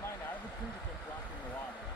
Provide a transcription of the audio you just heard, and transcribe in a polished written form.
not mine. I have a tree that kept dropping the water.